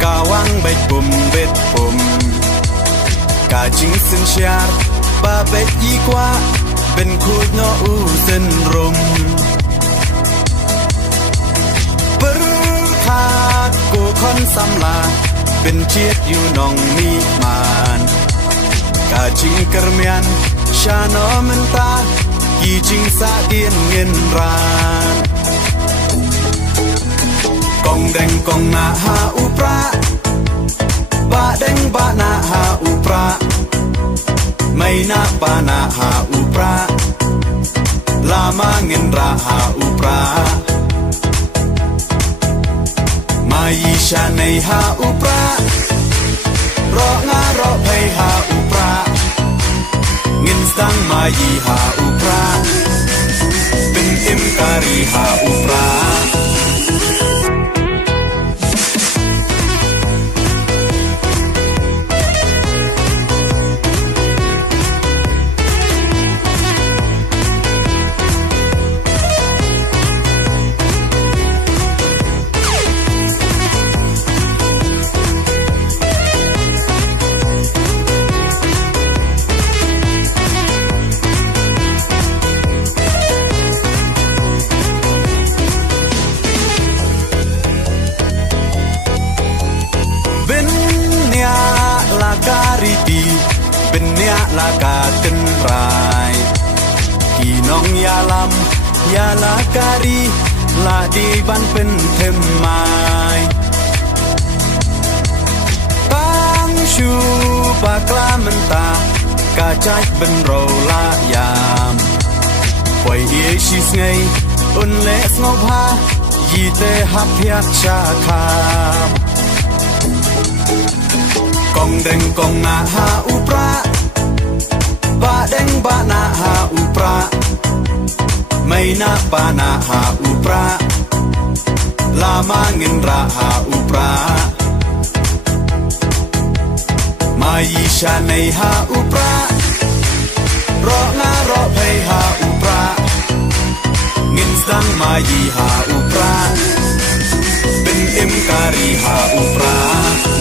Kawang bet pum Ka jing sin siar ba bet yi kwa Ben khut no u sin rum Berkat ku kon samla Ben chiet yu nong mi man Ka jing kermian Shano menta Yi jing sa dien ngin ran Kong deng kong na ha upra Ba deng ba na ha upra May na pa na ha upra Lama ngin ra ha upra Mai sha nei ha upra Ro nga ro pay ha upra Ngin stang mai ha upra Bin im kari ha upra Benya la ka tin rai Kinong ya lam ya la kari La di ban pen them mai Bang shu ba kla menta Ka chai ben ro la yam Quay ye shi ngay Un le ngop ha Yi te hap hiat cha kham Kong deng kong na ha upra Ba deng ba na ha upra May na pa na ha upra Lama ngin ra ha upra Mai sha nei ha upra Ro nga ro pay ha upra Ngin stang mai ha upra Bin im kari ha upra